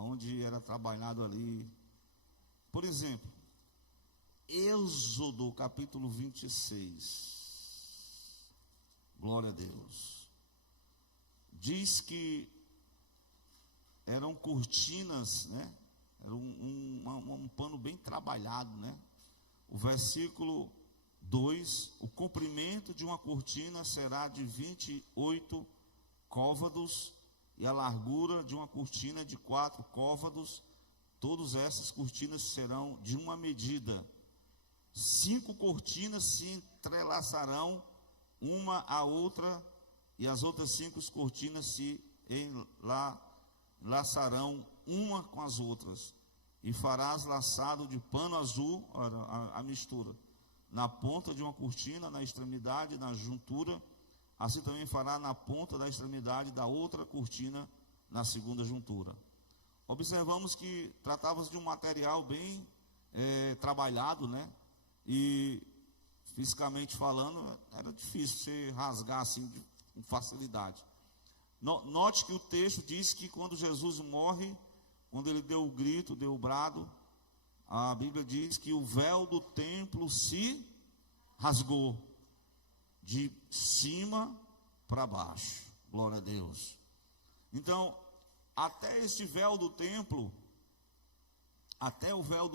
onde era trabalhado ali. Por exemplo, Êxodo capítulo 26. Glória a Deus. Diz que eram cortinas, né? Era um pano bem trabalhado, né? O versículo 2: o comprimento de uma cortina será de 28 côvados, e a largura de uma cortina de 4 côvados. Todas essas cortinas serão de uma medida. 5 cortinas se entrelaçarão uma à outra, e as outras 5 cortinas se enlaçarão uma com as outras. E farás laçado de pano azul, a mistura, na ponta de uma cortina, na extremidade, na juntura. Assim também fará na ponta da extremidade da outra cortina, na segunda juntura. Observamos que tratava-se de um material bem trabalhado, né? E fisicamente falando, era difícil você rasgar assim com facilidade. Note que o texto diz que quando Jesus morre, quando ele deu o grito, deu o brado, a Bíblia diz que o véu do templo se rasgou de cima para baixo. Glória a Deus. Então, até o véu do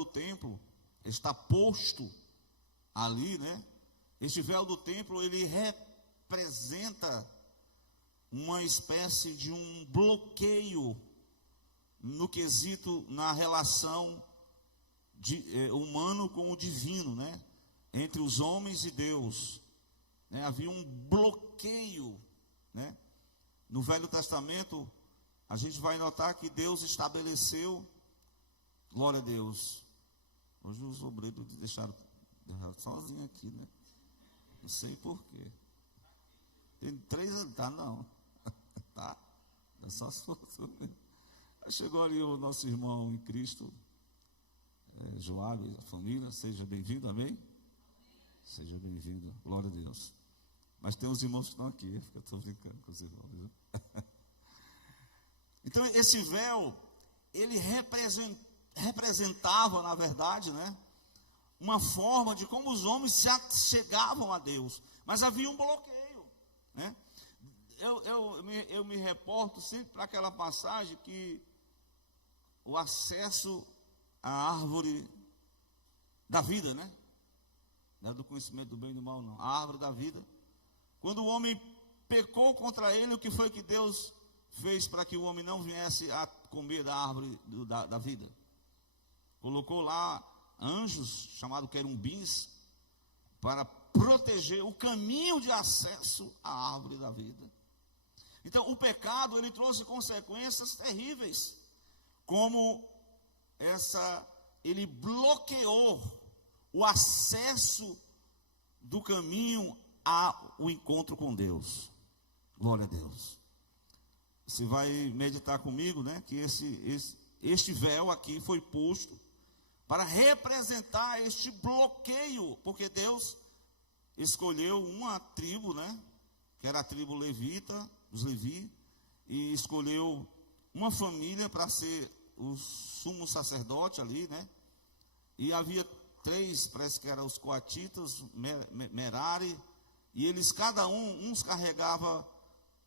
templo está posto ali, né? Este véu do templo, ele representa uma espécie de um bloqueio no quesito, na relação humano com o divino, né? Entre os homens e Deus, né? Havia um bloqueio, né? No Velho Testamento, a gente vai notar que Deus estabeleceu, glória a Deus. Hoje os obreiros deixaram sozinho aqui, né? Não sei porquê. Tem 3 anos, tá? Não. Tá? É só esforço mesmo. Chegou ali o nosso irmão em Cristo, Joab, a família. Seja bem-vindo, amém? Seja bem-vindo, glória a Deus. Mas tem uns irmãos que estão aqui, eu estou brincando com os irmãos, viu? Então, esse véu, ele representava, na verdade, né, uma forma de como os homens se chegavam a Deus. Mas havia um bloqueio, né? Eu me reporto sempre para aquela passagem que o acesso à árvore da vida, né? Não é do conhecimento do bem e do mal, não. A árvore da vida. Quando o homem pecou contra ele, o que foi que Deus fez para que o homem não viesse a comer da árvore da vida? Colocou lá anjos, chamados querumbins, para proteger o caminho de acesso à árvore da vida. Então, o pecado, ele trouxe consequências terríveis, como ele bloqueou o acesso do caminho ao encontro com Deus. Glória a Deus. Você vai meditar comigo, né, que este véu aqui foi posto para representar este bloqueio, porque Deus escolheu uma tribo, né, que era a tribo levita, os Levi, e escolheu uma família para ser o sumo sacerdote ali, né? E havia 3, parece que eram os coatitas, Merari, e eles cada uns carregavam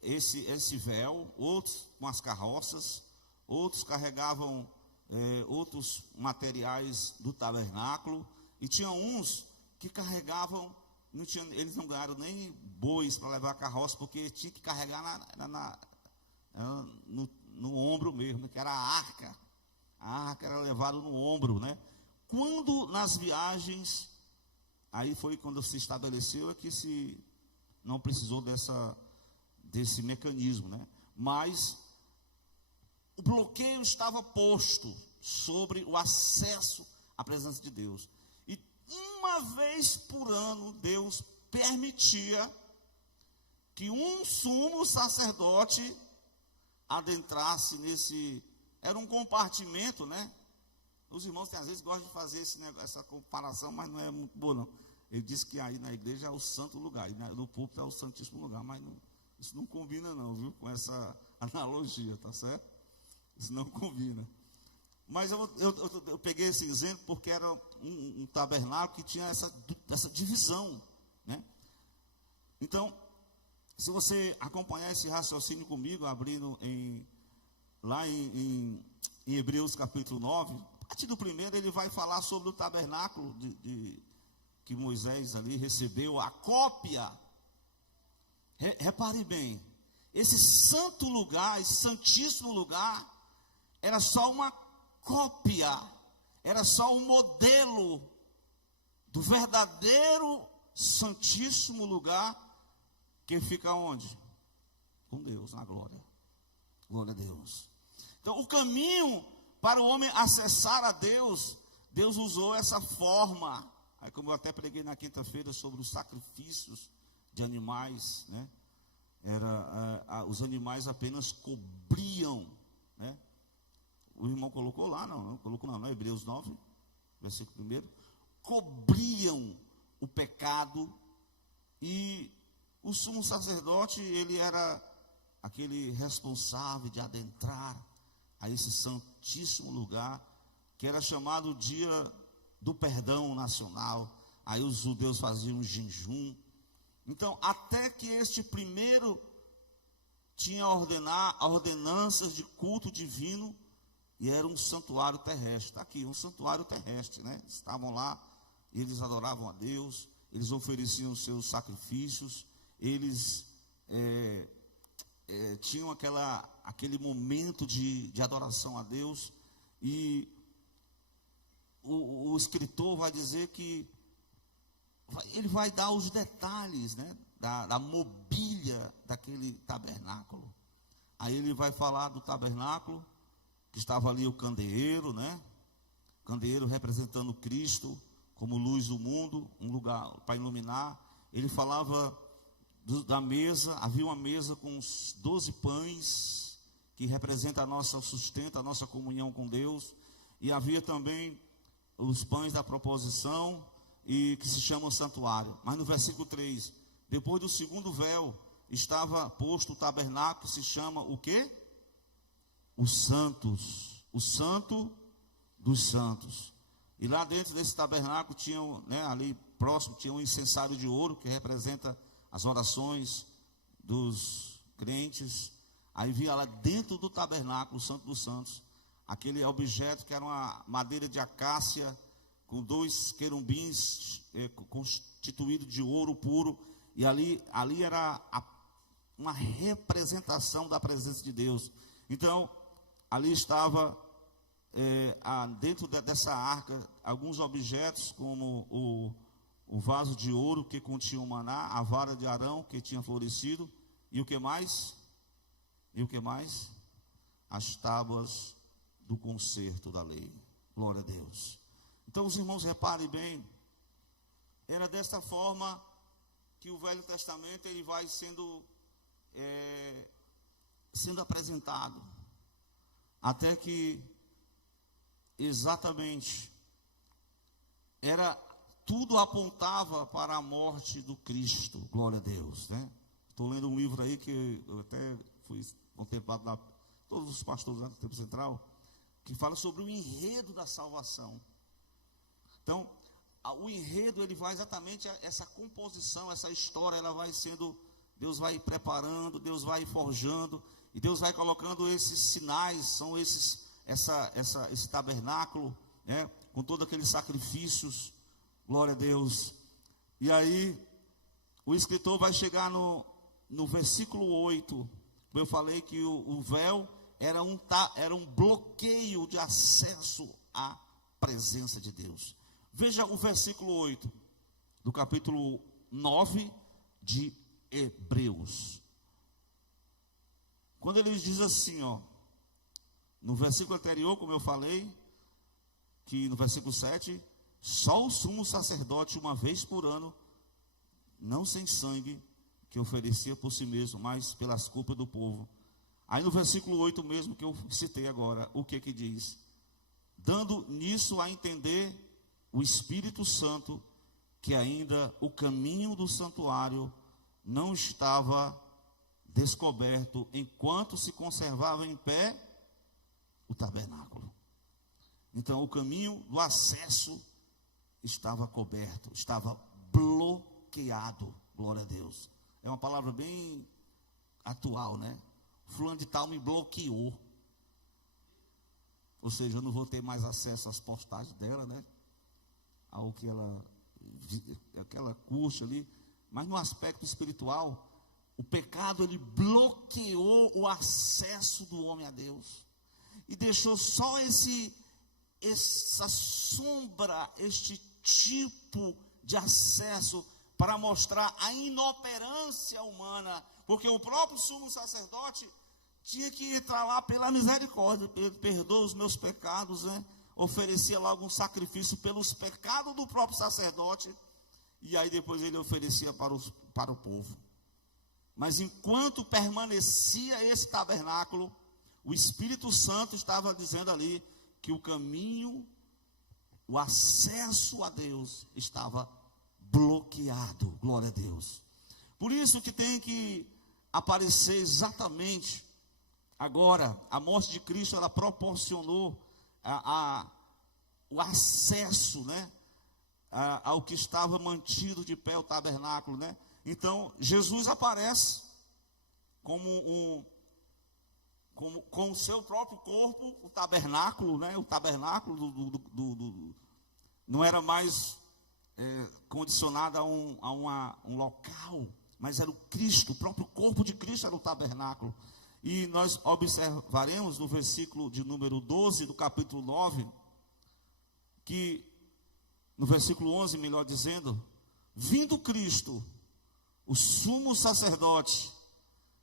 esse véu, outros com as carroças, outros carregavam outros materiais do tabernáculo, e tinha uns que carregavam, eles não ganharam nem bois para levar a carroça, porque tinha que carregar no ombro mesmo, que era a arca. A arca era levada no ombro, né? Quando nas viagens, aí foi quando se estabeleceu que se não precisou desse mecanismo, né? Mas o bloqueio estava posto sobre o acesso à presença de Deus. E uma vez por ano, Deus permitia que um sumo sacerdote adentrasse nesse... Era um compartimento, né? Os irmãos às vezes gostam de fazer essa comparação, mas não é muito boa, não. Ele disse que aí na igreja é o santo lugar, e no púlpito é o santíssimo lugar, mas isso não combina não, viu? Com essa analogia, tá certo? Isso não combina. Mas eu peguei esse exemplo porque era um tabernáculo que tinha essa divisão, né? Então, se você acompanhar esse raciocínio comigo, abrindo lá em Hebreus capítulo 9, a partir do primeiro ele vai falar sobre o tabernáculo que Moisés ali recebeu, a cópia. Repare bem, esse santo lugar, esse santíssimo lugar, era só uma cópia, era só um modelo do verdadeiro santíssimo lugar que fica onde? Com Deus, na glória. Glória a Deus. Então, o caminho para o homem acessar a Deus, Deus usou essa forma. Aí, como eu até preguei na quinta-feira sobre os sacrifícios de animais, né? Os animais apenas cobriam, né? O irmão colocou lá, não colocou não, Hebreus 9, versículo 1. Cobriam o pecado, e o sumo sacerdote, ele era aquele responsável de adentrar a esse santíssimo lugar, que era chamado o dia do perdão nacional. Aí os judeus faziam um jejum. Então, até que este primeiro tinha ordenanças de culto divino, e era um santuário terrestre. Está aqui, um santuário terrestre, né? Estavam lá, eles adoravam a Deus, eles ofereciam seus sacrifícios, eles tinham aquele momento de adoração a Deus. E o escritor vai dizer que ele vai dar os detalhes, né, da mobília daquele tabernáculo. Aí ele vai falar do tabernáculo, que estava ali o candeeiro, né? Candeeiro representando Cristo como luz do mundo, um lugar para iluminar. Ele falava da mesa, havia uma mesa com os 12 pães, que representa a nossa sustento, a nossa comunhão com Deus. E havia também os pães da proposição, e que se chama santuário. Mas no versículo 3, depois do segundo véu, estava posto o tabernáculo, que se chama o quê? Os santos, o santo dos santos. E lá dentro desse tabernáculo tinha, né, ali próximo, tinha um incensário de ouro, que representa as orações dos crentes. Aí via lá dentro do tabernáculo, o santo dos santos, aquele objeto que era uma madeira de acácia, com 2 querubins constituídos de ouro puro. E ali era uma representação da presença de Deus. Então, ali estava, dentro dessa arca, alguns objetos, como o vaso de ouro que continha o maná, a vara de Arão que tinha florescido, e o que mais? As tábuas do concerto da lei. Glória a Deus. Então, os irmãos, reparem bem, era desta forma que o Velho Testamento ele vai sendo apresentado, até que exatamente tudo apontava para a morte do Cristo. Glória a Deus, né? Estou lendo um livro aí que eu até fui contemplado lá, todos os pastores do Tempo Central, que fala sobre o enredo da salvação. Então, o enredo, ele vai exatamente, essa composição, essa história, ela vai sendo, Deus vai preparando, Deus vai forjando, e Deus vai colocando esses sinais, são esse tabernáculo, né, com todos aqueles sacrifícios. Glória a Deus. E aí, o escritor vai chegar no versículo 8, como eu falei que o véu era um bloqueio de acesso à presença de Deus. Veja o versículo 8 do capítulo 9 de Hebreus. Quando ele diz assim, no versículo anterior, como eu falei, que no versículo 7, só o sumo sacerdote uma vez por ano, não sem sangue, que oferecia por si mesmo, mas pelas culpas do povo. Aí no versículo 8 mesmo, que eu citei agora, o que diz? Dando nisso a entender o Espírito Santo, que ainda o caminho do santuário não estava descoberto, enquanto se conservava em pé o tabernáculo. Então o caminho do acesso estava coberto, estava bloqueado. Glória a Deus. É uma palavra bem atual, né? Fulano de tal me bloqueou. Ou seja, eu não vou ter mais acesso às postagens dela, né? Ao que ela curte ali. Mas no aspecto espiritual, o pecado, ele bloqueou o acesso do homem a Deus. E deixou só essa sombra, este tipo de acesso para mostrar a inoperância humana. Porque o próprio sumo sacerdote tinha que entrar lá pela misericórdia. Perdoa os meus pecados, né? Oferecia logo um sacrifício pelos pecados do próprio sacerdote. E aí depois ele oferecia para o povo. Mas enquanto permanecia esse tabernáculo, o Espírito Santo estava dizendo ali que o caminho, o acesso a Deus estava bloqueado. Glória a Deus. Por isso que tem que aparecer exatamente agora, a morte de Cristo, ela proporcionou o acesso, né, ao que estava mantido de pé o tabernáculo, né? Então Jesus aparece com o seu próprio corpo, o tabernáculo, né? O tabernáculo não era mais condicionado a um local, mas era o Cristo, o próprio corpo de Cristo era o tabernáculo. E nós observaremos no versículo de número 12 do capítulo 9, que no versículo 11, melhor dizendo, vindo Cristo, o sumo sacerdote,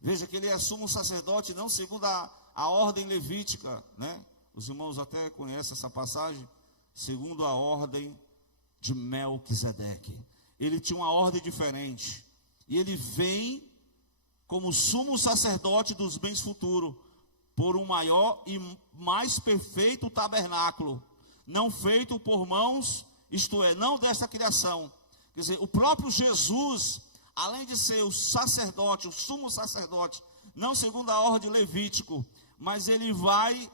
veja que ele é sumo sacerdote não segundo a ordem levítica, né? Os irmãos até conhecem essa passagem, segundo a ordem de Melquisedeque. Ele tinha uma ordem diferente, e ele vem como sumo sacerdote dos bens futuros, por um maior e mais perfeito tabernáculo, não feito por mãos, isto é, não desta criação. Quer dizer, o próprio Jesus, além de ser o sacerdote, o sumo sacerdote, não segundo a ordem levítico, mas ele vai,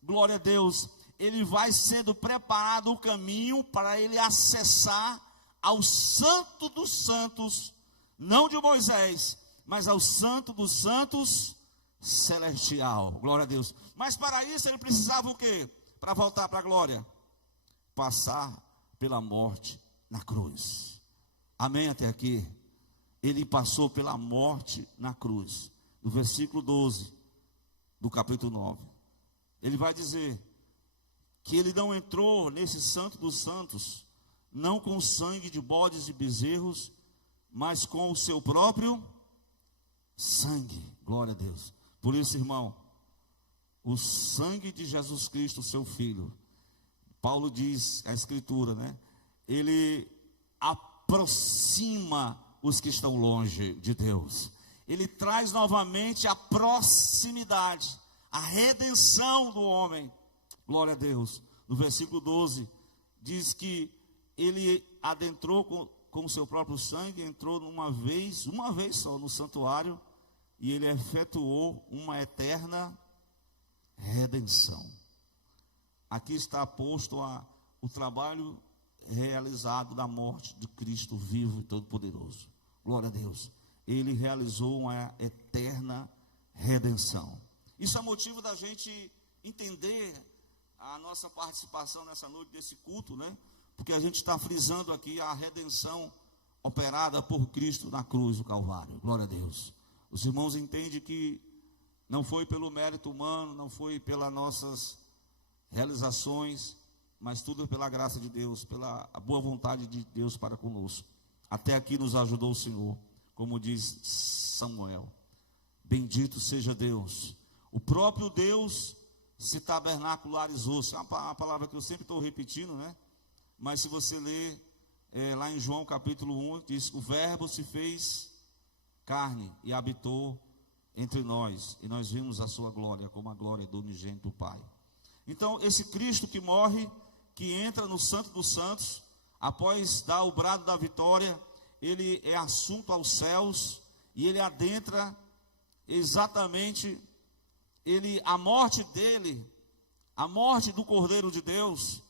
glória a Deus, ele vai sendo preparado o caminho para ele acessar ao Santo dos Santos, não de Moisés, mas ao Santo dos Santos celestial. Glória a Deus. Mas para isso ele precisava o quê? Para voltar para a glória? Passar pela morte na cruz. Amém até aqui? Ele passou pela morte na cruz. No versículo 12 do capítulo 9. Ele vai dizer que ele não entrou nesse Santo dos Santos, não com sangue de bodes e bezerros, mas com o seu próprio sangue. Glória a Deus. Por isso, irmão, o sangue de Jesus Cristo, seu Filho, Paulo diz, a Escritura, né? Ele aproxima os que estão longe de Deus. Ele traz novamente a proximidade, a redenção do homem. Glória a Deus. No versículo 12, diz que ele adentrou com o seu próprio sangue, entrou uma vez só no santuário, e ele efetuou uma eterna redenção. Aqui está posto o trabalho realizado da morte de Cristo vivo e todo-poderoso. Glória a Deus. Ele realizou uma eterna redenção. Isso é motivo da gente entender a nossa participação nessa noite desse culto, né? Porque a gente está frisando aqui a redenção operada por Cristo na cruz do Calvário. Glória a Deus. Os irmãos entendem que não foi pelo mérito humano, não foi pelas nossas realizações, mas tudo pela graça de Deus, pela boa vontade de Deus para conosco. Até aqui nos ajudou o Senhor, como diz Samuel. Bendito seja Deus. O próprio Deus se tabernacularizou. É uma palavra que eu sempre estou repetindo, né? Mas se você ler lá em João capítulo 1, diz: o verbo se fez carne e habitou entre nós, e nós vimos a sua glória, como a glória do unigênito Pai. Então, esse Cristo que morre, que entra no Santo dos Santos, após dar o brado da vitória, ele é assunto aos céus, e ele adentra exatamente, a morte dele A morte do Cordeiro de Deus,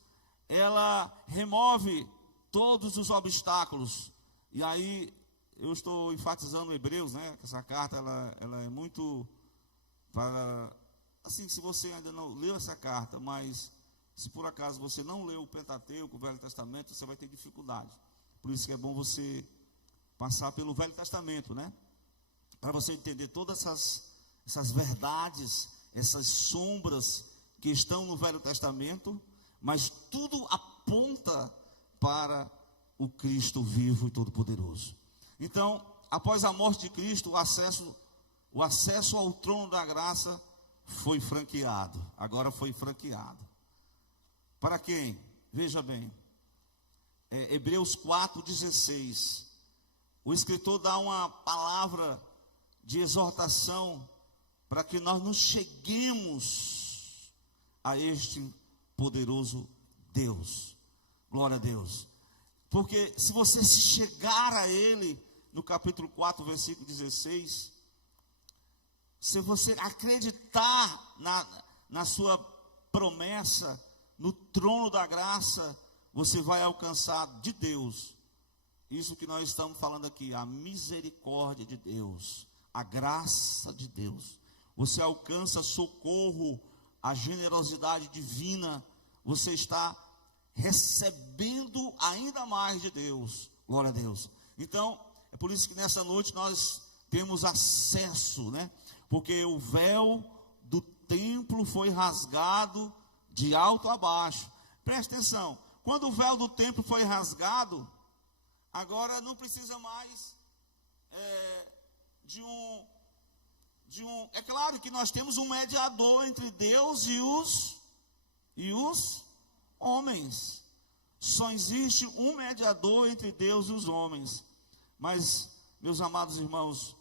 ela remove todos os obstáculos. E aí, eu estou enfatizando Hebreus, né? Essa carta, ela é muito para... Assim, se você ainda não leu essa carta, mas se por acaso você não leu o Pentateuco, o Velho Testamento, você vai ter dificuldade. Por isso que é bom você passar pelo Velho Testamento, né? Para você entender todas essas verdades, essas sombras que estão no Velho Testamento, mas tudo aponta para o Cristo vivo e todo-poderoso. Então, após a morte de Cristo, o acesso ao trono da graça foi franqueado. Agora foi franqueado. Para quem? Veja bem, Hebreus 4,16. O escritor dá uma palavra de exortação para que nós nos cheguemos a este poderoso Deus. Glória a Deus. Porque se você se chegar a Ele, no capítulo 4, versículo 16, se você acreditar na sua promessa, no trono da graça, você vai alcançar de Deus isso que nós estamos falando aqui, a misericórdia de Deus, a graça de Deus. Você alcança socorro, a generosidade divina, você está recebendo ainda mais de Deus. Glória a Deus. Então, é por isso que nessa noite nós temos acesso, né? Porque o véu do templo foi rasgado de alto a baixo. Preste atenção, quando o véu do templo foi rasgado, agora não precisa mais é claro que nós temos um mediador entre Deus e os homens. Só existe um mediador entre Deus e os homens. Mas, meus amados irmãos,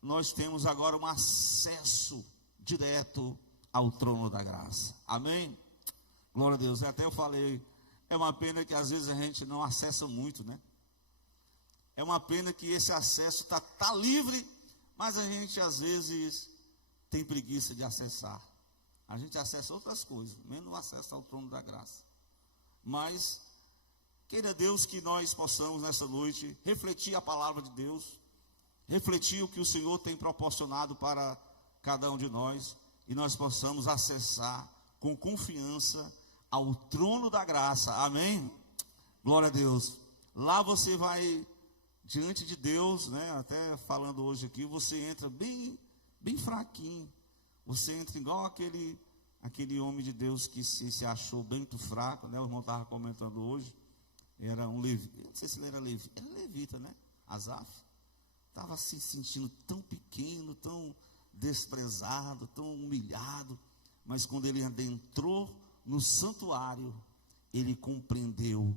nós temos agora um acesso direto ao trono da graça. Amém? Glória a Deus. Até eu falei, é uma pena que às vezes a gente não acessa muito, né? É uma pena que esse acesso está livre, mas a gente às vezes tem preguiça de acessar. A gente acessa outras coisas, menos o acesso ao trono da graça. Mas, queira Deus que nós possamos nessa noite refletir a palavra de Deus, refletir o que o Senhor tem proporcionado para cada um de nós, e nós possamos acessar com confiança ao trono da graça. Amém? Glória a Deus. Lá você vai diante de Deus, né? Até falando hoje aqui, você entra bem fraquinho. Você entra igual aquele homem de Deus que se achou bem muito fraco, né? O irmão estava comentando hoje. Era um levita, não sei se ele era levita, era levita, né? Asaf. Estava se sentindo tão pequeno, tão desprezado, tão humilhado. Mas quando ele adentrou no santuário, ele compreendeu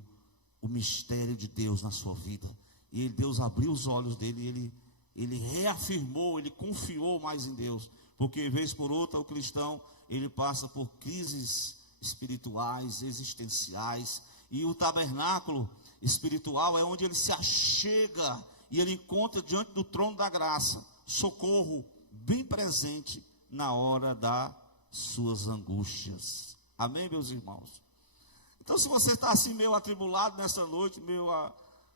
o mistério de Deus na sua vida. E Deus abriu os olhos dele, ele reafirmou, ele confiou mais em Deus. Porque, vez por outra, o cristão, ele passa por crises espirituais, existenciais. E o tabernáculo espiritual é onde ele se achega e ele encontra diante do trono da graça socorro bem presente na hora das suas angústias. Amém, meus irmãos? Então, se você está assim meio atribulado nessa noite, meio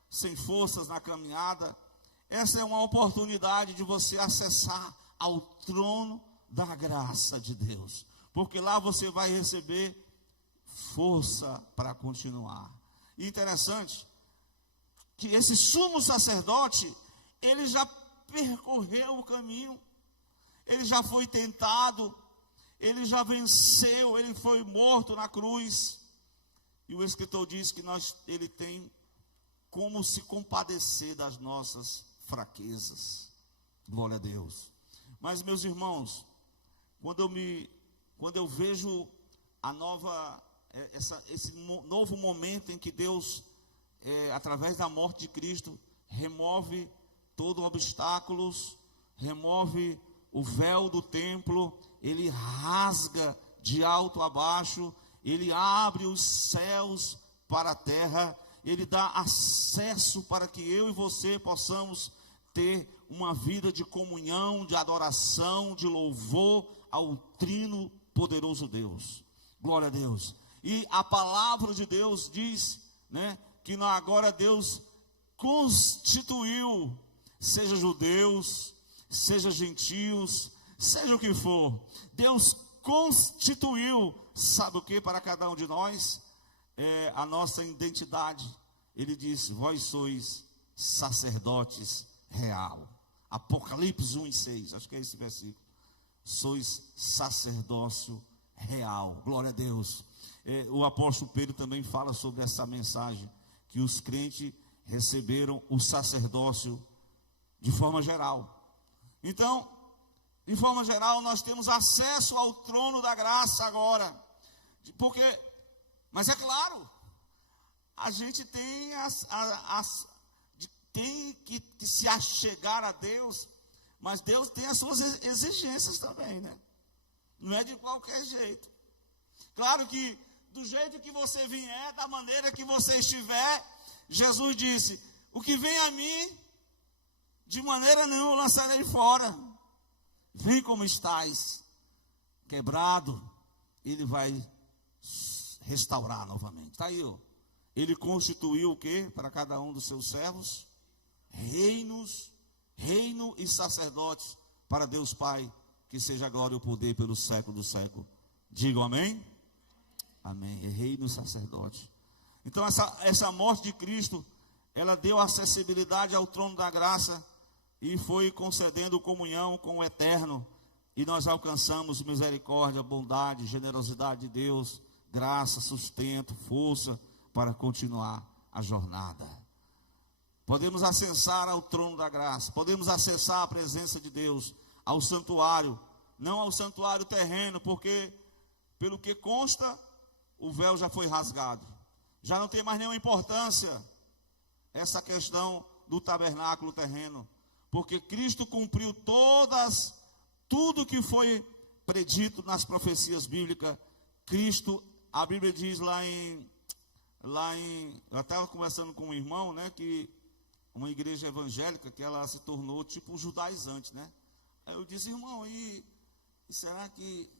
sem forças na caminhada, essa é uma oportunidade de você acessar ao trono da graça de Deus, porque lá você vai receber força para continuar. E interessante que esse sumo sacerdote, ele já percorreu o caminho, ele já foi tentado, ele já venceu, ele foi morto na cruz. E o escritor diz que ele tem como se compadecer das nossas fraquezas. Glória a Deus. Mas, meus irmãos, quando eu vejo esse novo momento em que Deus, através da morte de Cristo, remove todo obstáculos, remove o véu do templo, ele rasga de alto a baixo, ele abre os céus para a terra, ele dá acesso para que eu e você possamos ter uma vida de comunhão, de adoração, de louvor ao trino poderoso Deus. Glória a Deus. E a palavra de Deus diz, né, que agora Deus constituiu, seja judeus, seja gentios, seja o que for, Deus constituiu, sabe o que para cada um de nós? A nossa identidade. Ele diz: vós sois sacerdotes real. Apocalipse 1:6, acho que é esse versículo. Sois sacerdócio real. Glória a Deus. O apóstolo Pedro também fala sobre essa mensagem, que os crentes receberam o sacerdócio de forma geral. Então, de forma geral, nós temos acesso ao trono da graça agora. Mas é claro, a gente tem que se achegar a Deus, mas Deus tem as suas exigências também, né? Não é de qualquer jeito. Claro que do jeito que você vier, da maneira que você estiver, Jesus disse: o que vem a mim, de maneira nenhuma lançarei fora. Vem como estás, quebrado, Ele vai restaurar novamente. Está aí, ó. Ele constituiu o quê? Para cada um dos seus servos? Reino e sacerdotes, para Deus Pai, que seja a glória e o poder pelo século do século. Digam amém? Amém. Reino e sacerdote. Então essa morte de Cristo, ela deu acessibilidade ao trono da graça e foi concedendo comunhão com o Eterno. E nós alcançamos misericórdia, bondade, generosidade de Deus, graça, sustento, força para continuar a jornada. Podemos acessar ao trono da graça, podemos acessar a presença de Deus, ao santuário, não ao santuário terreno, porque, pelo que consta, o véu já foi rasgado. Já não tem mais nenhuma importância essa questão do tabernáculo terreno, porque Cristo cumpriu tudo que foi predito nas profecias bíblicas. Cristo, a Bíblia diz lá em eu estava conversando com um irmão, né, que uma igreja evangélica, que ela se tornou tipo judaizante, né? Aí eu disse: irmão, e será que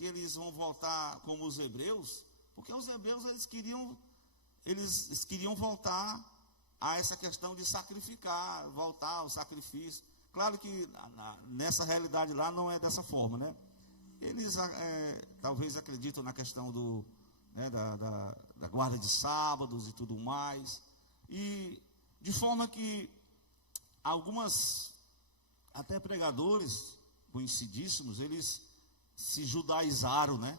eles vão voltar como os hebreus? Porque os hebreus eles queriam voltar a essa questão de sacrificar, voltar ao sacrifício. Claro que nessa realidade lá não é dessa forma, né? Eles talvez acreditam na questão da guarda de sábados e tudo mais, e de forma que algumas até pregadores conhecidíssimos, eles se judaizaram, né?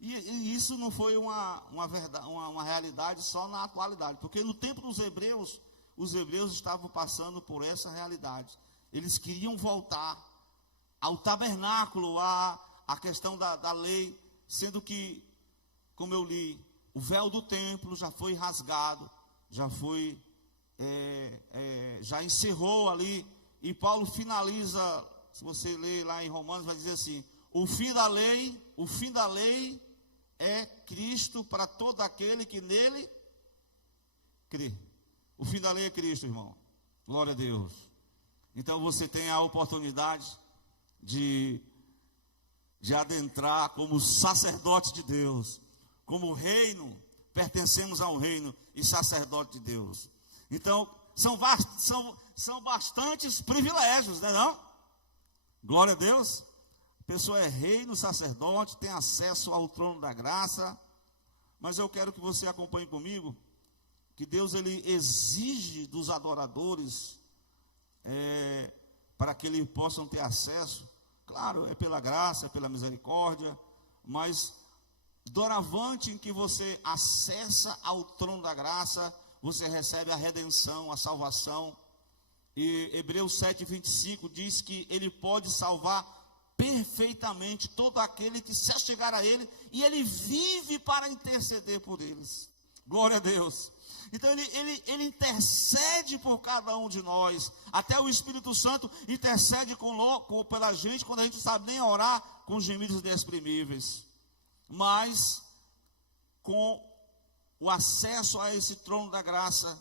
E isso não foi uma verdade, uma realidade só na atualidade, porque no tempo dos hebreus, os hebreus estavam passando por essa realidade. Eles queriam voltar ao tabernáculo, à questão da lei, sendo que, como eu li, o véu do templo já foi rasgado, já encerrou ali, e Paulo finaliza, se você ler lá em Romanos, vai dizer assim: o fim da lei é Cristo para todo aquele que nele crê. O fim da lei é Cristo, irmão. Glória a Deus. Então você tem a oportunidade de adentrar como sacerdote de Deus, como reino, pertencemos ao reino e sacerdote de Deus. Então são bastantes privilégios, né, não? Glória a Deus. A pessoa é reino, sacerdote, tem acesso ao trono da graça. Mas eu quero que você acompanhe comigo que Deus ele exige dos adoradores para que eles possam ter acesso. Claro, é pela graça, é pela misericórdia, mas doravante em que você acessa ao trono da graça, você recebe a redenção, a salvação. E Hebreus 7:25 diz que ele pode salvar perfeitamente todo aquele que se achegar a ele, e ele vive para interceder por eles. Glória a Deus. Então ele intercede por cada um de nós. Até o Espírito Santo intercede pela gente quando a gente não sabe nem orar, com gemidos inexprimíveis. Mas com o acesso a esse trono da graça,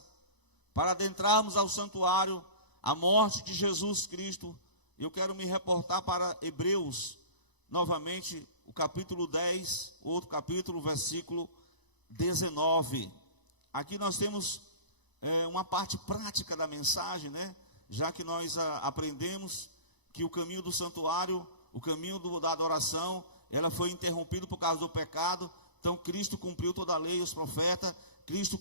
para adentrarmos ao santuário, a morte de Jesus Cristo, eu quero me reportar para Hebreus, novamente, o capítulo 10, outro capítulo, versículo 19. Aqui nós temos uma parte prática da mensagem, né? Já que nós aprendemos que o caminho do santuário, o caminho da adoração, ela foi interrompido por causa do pecado. Então Cristo cumpriu toda a lei e os profetas. Cristo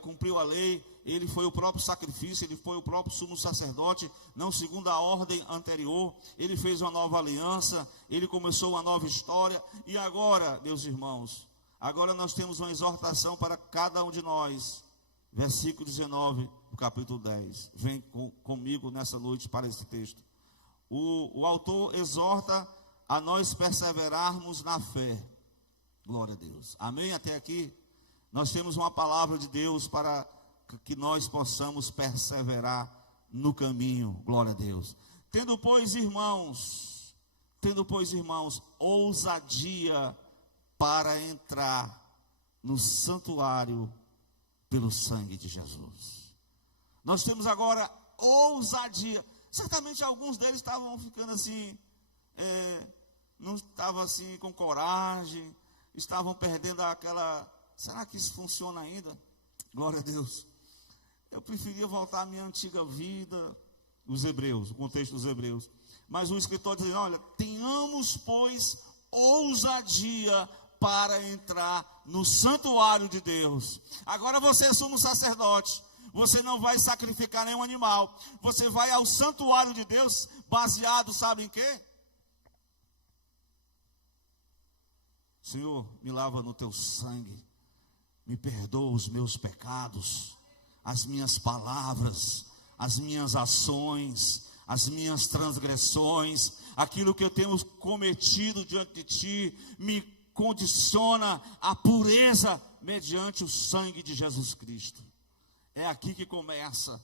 cumpriu a lei, ele foi o próprio sacrifício, ele foi o próprio sumo sacerdote, não segundo a ordem anterior. Ele fez uma nova aliança, ele começou uma nova história. E agora, meus irmãos, agora nós temos uma exortação para cada um de nós. Versículo 19 do capítulo 10. Vem comigo nessa noite para esse texto. O autor exorta a nós perseverarmos na fé. Glória a Deus. Amém? Até aqui nós temos uma palavra de Deus para que nós possamos perseverar no caminho. Glória a Deus. Tendo, pois, irmãos, ousadia para entrar no santuário pelo sangue de Jesus. Nós temos agora ousadia. Certamente alguns deles estavam ficando assim, não estavam assim com coragem, estavam perdendo aquela... Será que isso funciona ainda? Glória a Deus. Eu preferia voltar à minha antiga vida, os hebreus, o contexto dos hebreus. Mas o escritor diz, olha, tenhamos, pois, ousadia para entrar no santuário de Deus. Agora você é sumo sacerdote. Você não vai sacrificar nenhum animal. Você vai ao santuário de Deus, baseado, sabe em quê? Senhor, me lava no teu sangue. Me perdoa os meus pecados, as minhas palavras, as minhas ações, as minhas transgressões, aquilo que eu tenho cometido diante de ti, me condiciona à pureza mediante o sangue de Jesus Cristo. É aqui que começa.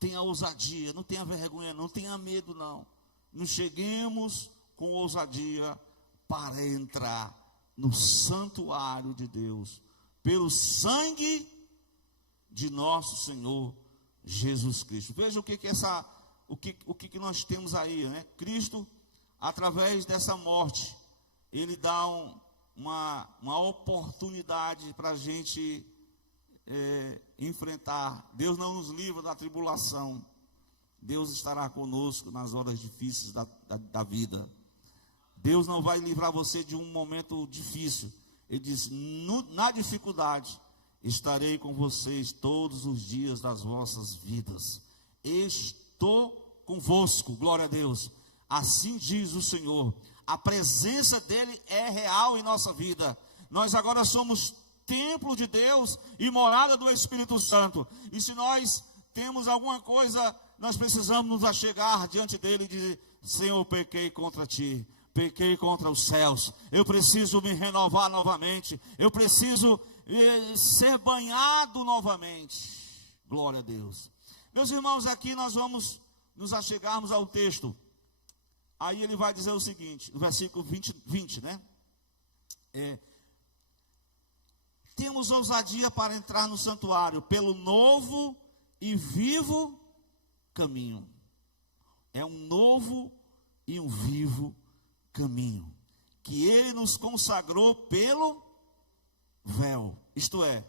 Tenha ousadia, não tenha vergonha, não tenha medo, não. Não cheguemos com ousadia para entrar no santuário de Deus, pelo sangue de nosso Senhor Jesus Cristo. Veja o que nós temos aí, né? Cristo, através dessa morte, ele dá uma oportunidade para a gente enfrentar. Deus não nos livra da tribulação. Deus estará conosco nas horas difíceis da vida. Deus não vai livrar você de um momento difícil. Ele diz, na dificuldade, estarei com vocês todos os dias das vossas vidas. Estou convosco, glória a Deus. Assim diz o Senhor. A presença dele é real em nossa vida. Nós agora somos templo de Deus e morada do Espírito Santo. E se nós temos alguma coisa, nós precisamos nos achegar diante dele e dizer, Senhor, pequei contra ti. Pequei contra os céus, eu preciso me renovar novamente, eu preciso ser banhado novamente. Glória a Deus. Meus irmãos, aqui nós vamos nos achegarmos ao texto. Aí ele vai dizer o seguinte, no versículo 20, né? Temos ousadia para entrar no santuário pelo novo e vivo caminho. É um novo e um vivo caminho, que ele nos consagrou pelo véu, isto é,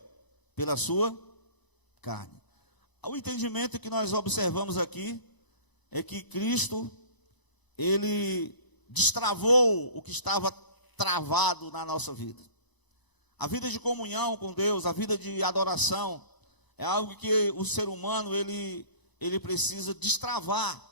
pela sua carne. O entendimento que nós observamos aqui é que Cristo, ele destravou o que estava travado na nossa vida. A vida de comunhão com Deus, a vida de adoração, é algo que o ser humano, ele precisa destravar.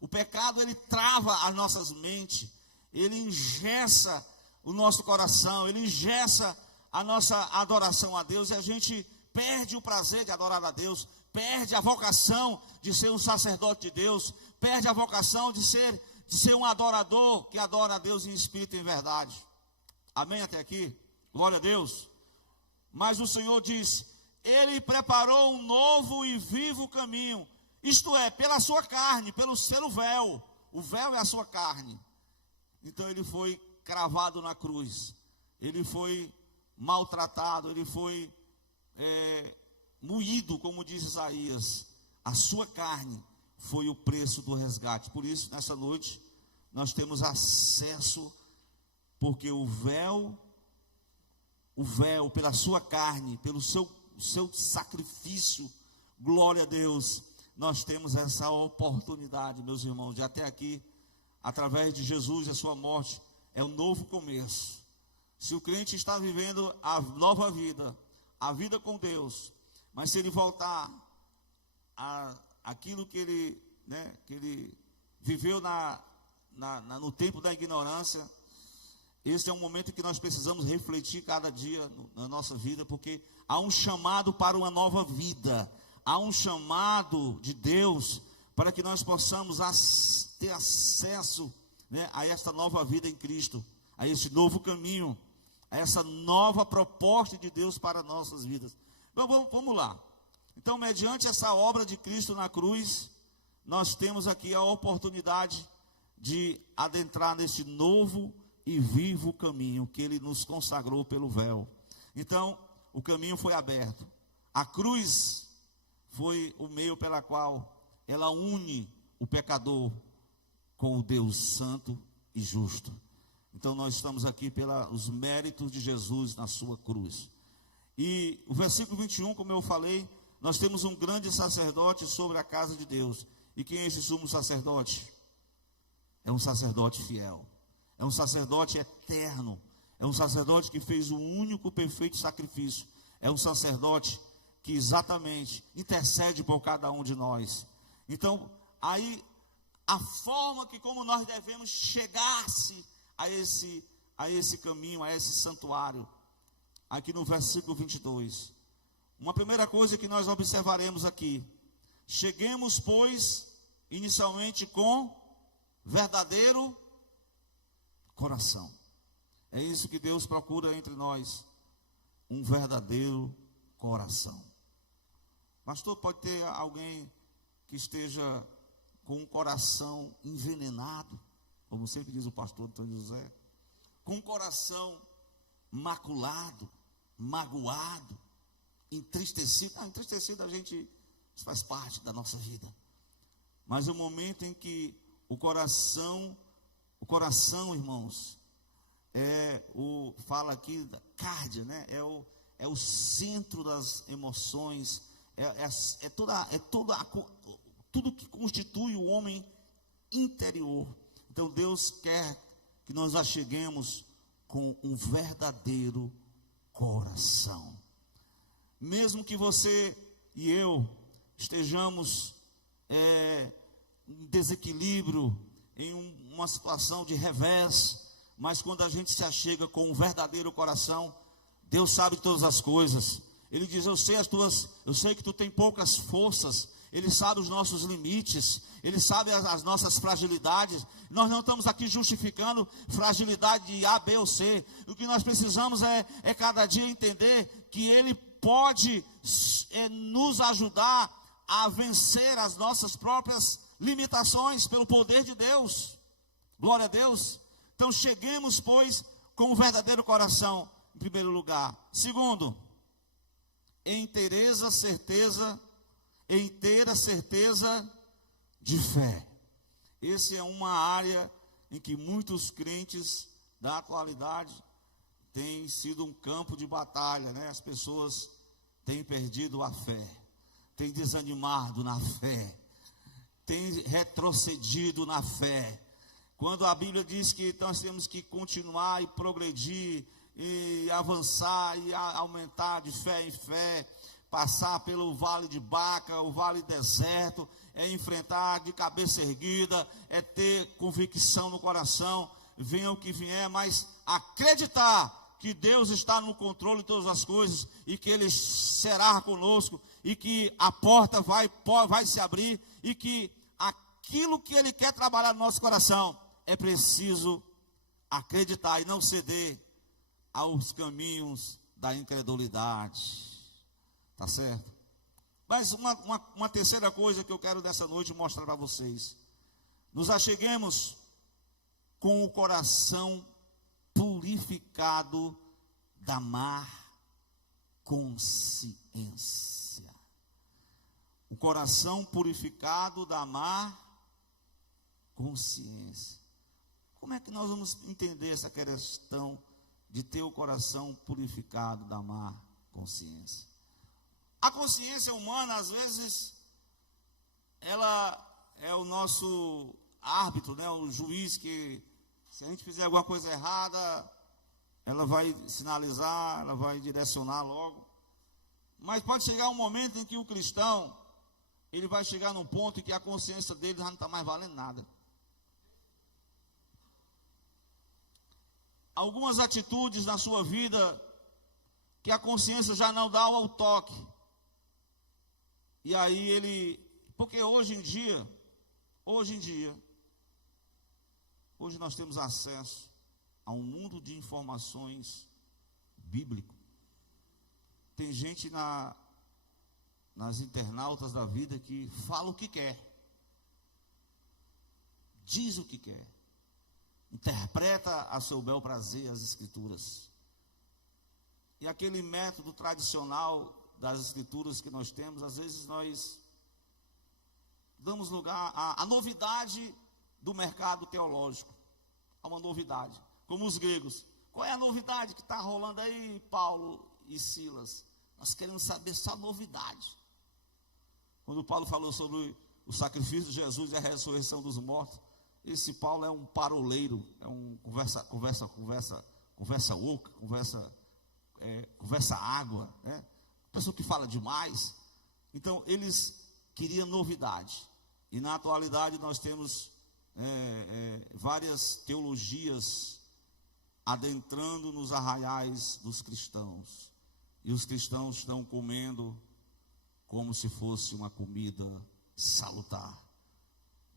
O pecado, ele trava as nossas mentes, ele engessa o nosso coração, ele engessa a nossa adoração a Deus, e a gente perde o prazer de adorar a Deus, perde a vocação de ser um sacerdote de Deus, perde a vocação de ser um adorador que adora a Deus em espírito e em verdade. Amém até aqui? Glória a Deus. Mas o Senhor diz, ele preparou um novo e vivo caminho, isto é, pela sua carne, pelo véu. O véu é a sua carne. Então ele foi cravado na cruz, ele foi maltratado, ele foi moído, como diz Isaías. A sua carne foi o preço do resgate. Por isso, nessa noite, nós temos acesso porque o véu pela sua carne, pelo seu sacrifício, glória a Deus, nós temos essa oportunidade, meus irmãos, de até aqui, através de Jesus e a sua morte, é um novo começo. Se o crente está vivendo a nova vida, a vida com Deus, mas se ele voltar aquilo que ele viveu no tempo da ignorância, esse é um momento que nós precisamos refletir cada dia na nossa vida, porque há um chamado para uma nova vida, há um chamado de Deus para que nós possamos ter acesso, né, a esta nova vida em Cristo, a esse novo caminho, a essa nova proposta de Deus para nossas vidas. Então vamos lá. Então, mediante essa obra de Cristo na cruz, nós temos aqui a oportunidade de adentrar nesse novo e vivo caminho que Ele nos consagrou pelo véu. Então, o caminho foi aberto. A cruz foi o meio pela qual ela une o pecador com o Deus santo e justo. Então, nós estamos aqui pelos méritos de Jesus na sua cruz. E o versículo 21, como eu falei, nós temos um grande sacerdote sobre a casa de Deus. E quem é esse sumo sacerdote? É um sacerdote fiel. É um sacerdote eterno. É um sacerdote que fez o único perfeito sacrifício. É um sacerdote que exatamente intercede por cada um de nós. Então, aí, a forma que como nós devemos chegar-se a esse caminho, a esse santuário, aqui no versículo 22. Uma primeira coisa que nós observaremos aqui: cheguemos, pois, inicialmente com verdadeiro coração. É isso que Deus procura entre nós, um verdadeiro coração. Pastor, pode ter alguém que esteja com um coração envenenado, como sempre diz o pastor Antônio José, com um coração maculado, magoado, entristecido. Entristecido a gente faz parte da nossa vida. Mas é o momento em que o coração, irmãos, fala aqui da cárdia, né? É o centro das emoções, tudo que constitui o homem interior. Então Deus quer que nós acheguemos com um verdadeiro coração. Mesmo que você e eu estejamos em desequilíbrio, em uma situação de revés, mas quando a gente se achega com um verdadeiro coração, Deus sabe de todas as coisas. Ele diz: eu sei que tu tem poucas forças. Ele sabe os nossos limites, Ele sabe as nossas fragilidades. Nós não estamos aqui justificando fragilidade de A, B ou C. O que nós precisamos é cada dia entender que Ele pode nos ajudar a vencer as nossas próprias limitações pelo poder de Deus. Glória a Deus. Então cheguemos, pois, com o verdadeiro coração, em primeiro lugar. Segundo, inteira certeza de fé. Essa é uma área em que muitos crentes da atualidade têm sido um campo de batalha, né? As pessoas têm perdido a fé, têm desanimado na fé, têm retrocedido na fé. Quando a Bíblia diz que nós temos que continuar e progredir e avançar e aumentar de fé em fé, passar pelo vale de Baca, o vale deserto, é enfrentar de cabeça erguida, é ter convicção no coração, venha o que vier, mas acreditar que Deus está no controle de todas as coisas e que Ele será conosco e que a porta vai se abrir e que aquilo que Ele quer trabalhar no nosso coração, é preciso acreditar e não ceder aos caminhos da incredulidade. Tá certo? Mas uma terceira coisa que eu quero dessa noite mostrar para vocês. Nos acheguemos com o coração purificado da má consciência. O coração purificado da má consciência. Como é que nós vamos entender essa questão de ter o coração purificado da má consciência? A consciência humana, às vezes, ela é o nosso árbitro, né? O juiz que, se a gente fizer alguma coisa errada, ela vai sinalizar, ela vai direcionar logo. Mas pode chegar um momento em que o cristão, ele vai chegar num ponto em que a consciência dele já não está mais valendo nada. Algumas atitudes na sua vida que a consciência já não dá ao toque. E aí porque hoje nós temos acesso a um mundo de informações bíblico. Tem gente nas internautas da vida que fala o que quer, diz o que quer, interpreta a seu bel prazer as escrituras. E aquele método tradicional das escrituras que nós temos, às vezes nós damos lugar à novidade do mercado teológico, a uma novidade, como os gregos. Qual é a novidade que está rolando aí, Paulo e Silas? Nós queremos saber só a novidade. Quando Paulo falou sobre o sacrifício de Jesus e a ressurreição dos mortos, esse Paulo é um paroleiro, é um conversa oca, conversa água, né? Pessoa que fala demais. Então, eles queriam novidade. E na atualidade nós temos várias teologias adentrando nos arraiais dos cristãos. E os cristãos estão comendo como se fosse uma comida salutar.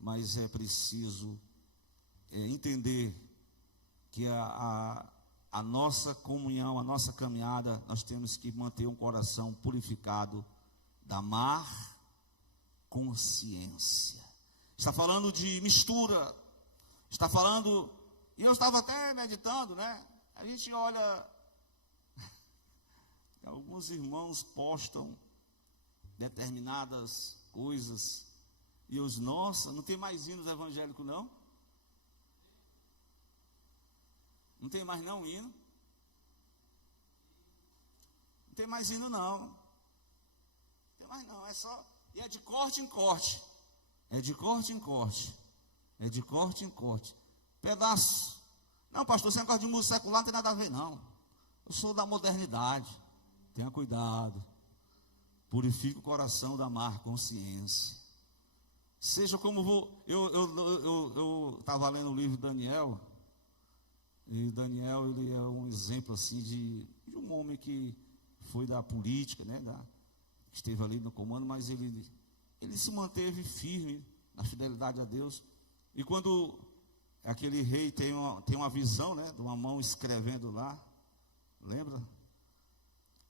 Mas é preciso entender que a nossa comunhão, a nossa caminhada, nós temos que manter um coração purificado da má consciência. Está falando de mistura, está falando, e eu estava até meditando, né? A gente olha, alguns irmãos postam determinadas coisas, e os, nossa, não tem mais hinos evangélicos não? Não tem mais não hino? Não tem mais hino não. Não tem mais não, é só, e é de corte em corte. É de corte em corte. É de corte em corte. Pedaço. Não, pastor, você gosta de música secular, não tem nada a ver, não. Eu sou da modernidade. Tenha cuidado. Purifique o coração da má consciência. Seja como vou. Eu estava lendo o livro de Daniel. E Daniel, ele é um exemplo assim de um homem que foi da política, né? Esteve ali no comando, mas ele se manteve firme na fidelidade a Deus. E quando aquele rei tem uma visão, né, de uma mão escrevendo lá, lembra?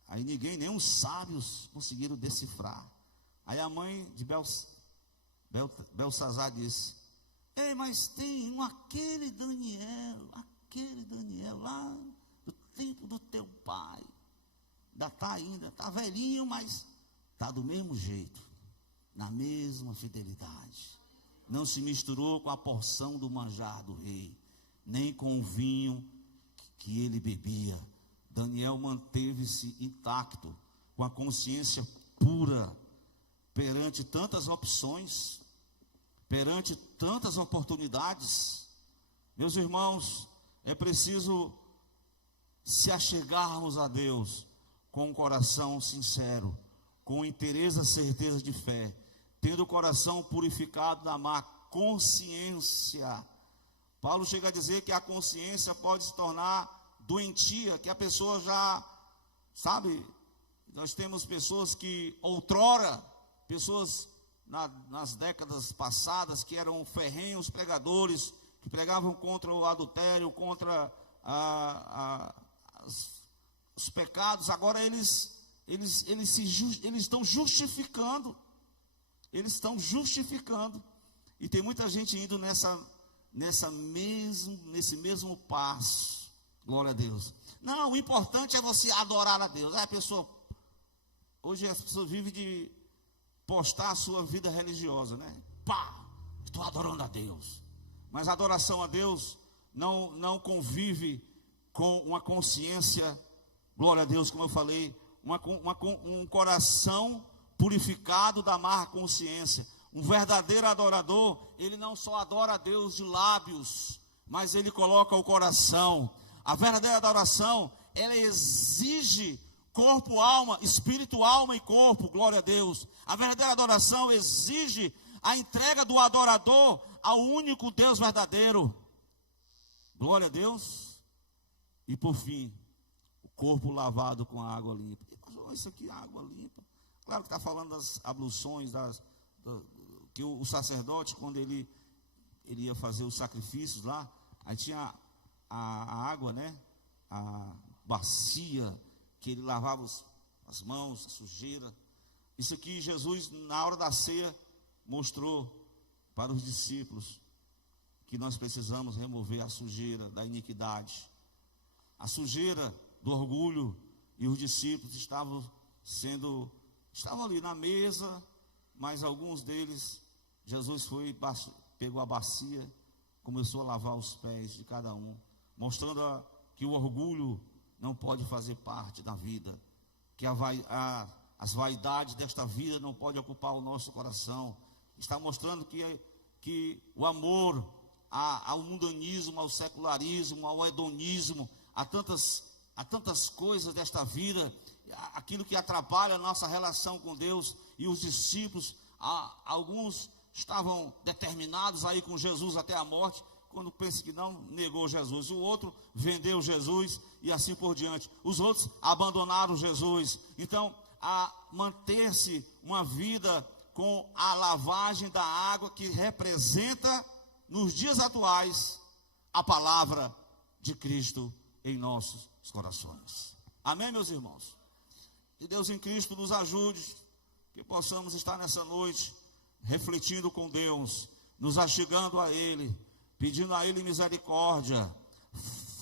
Aí nem os sábios conseguiram decifrar. Aí a mãe de Belsazar disse: ei, mas tem aquele Daniel lá do tempo do teu pai. Ainda está velhinho, mas está do mesmo jeito, na mesma fidelidade. Não se misturou com a porção do manjar do rei, nem com o vinho que ele bebia. Daniel manteve-se intacto, com a consciência pura, perante tantas opções, perante tantas oportunidades. Meus irmãos, é preciso se achegarmos a Deus com um coração sincero, com interesse e certeza de fé, tendo o coração purificado da má consciência. Paulo chega a dizer que a consciência pode se tornar doentia, que a pessoa já, sabe, nós temos pessoas que outrora, pessoas nas décadas passadas, que eram ferrenhos pregadores, que pregavam contra o adultério, contra os pecados. Agora eles estão justificando. Eles estão justificando. E tem muita gente indo nesse mesmo passo. Glória a Deus. Não, o importante é você adorar a Deus. Hoje as pessoas vivem de postar a sua vida religiosa, né? Estou adorando a Deus. Mas a adoração a Deus não convive com uma consciência, glória a Deus, como eu falei, um coração purificado da má consciência. Um verdadeiro adorador, ele não só adora a Deus de lábios, mas ele coloca o coração. A verdadeira adoração, ela exige corpo, alma, espírito, alma e corpo, glória a Deus. A verdadeira adoração exige a entrega do adorador ao único Deus verdadeiro. Glória a Deus. E por fim, o corpo lavado com a água limpa. Isso aqui é água limpa. Claro que está falando das abluções, que o sacerdote, quando ele ia fazer os sacrifícios lá, aí tinha a água, né? A bacia, que ele lavava as mãos, a sujeira. Isso aqui Jesus, na hora da ceia, mostrou para os discípulos que nós precisamos remover a sujeira da iniquidade, a sujeira do orgulho. E os discípulos estavam ali na mesa, mas alguns deles, Jesus pegou a bacia, começou a lavar os pés de cada um, mostrando que o orgulho não pode fazer parte da vida, que as vaidades desta vida não podem ocupar o nosso coração. Está mostrando que o amor ao mundanismo, ao secularismo, ao hedonismo, a tantas coisas desta vida, aquilo que atrapalha a nossa relação com Deus. E os discípulos, alguns estavam determinados a ir com Jesus até a morte, quando pensa que não, negou Jesus. O outro vendeu Jesus e assim por diante. Os outros abandonaram Jesus. Então, a manter-se uma vida com a lavagem da água que representa, nos dias atuais, a palavra de Cristo em nossos corações. Amém, meus irmãos? Que Deus em Cristo nos ajude, que possamos estar nessa noite refletindo com Deus, nos achegando a Ele, pedindo a Ele misericórdia.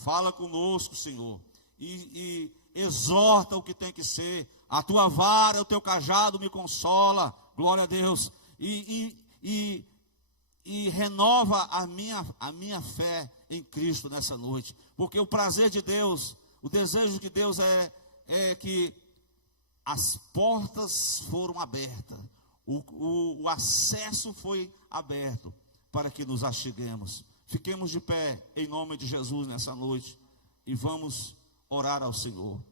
Fala conosco, Senhor, e exorta o que tem que ser. A tua vara, o teu cajado me consola, glória a Deus, e renova a minha fé em Cristo nessa noite, porque o prazer de Deus, o desejo de Deus é que as portas foram abertas, o acesso foi aberto para que nos acheguemos. Fiquemos de pé em nome de Jesus nessa noite e vamos orar ao Senhor.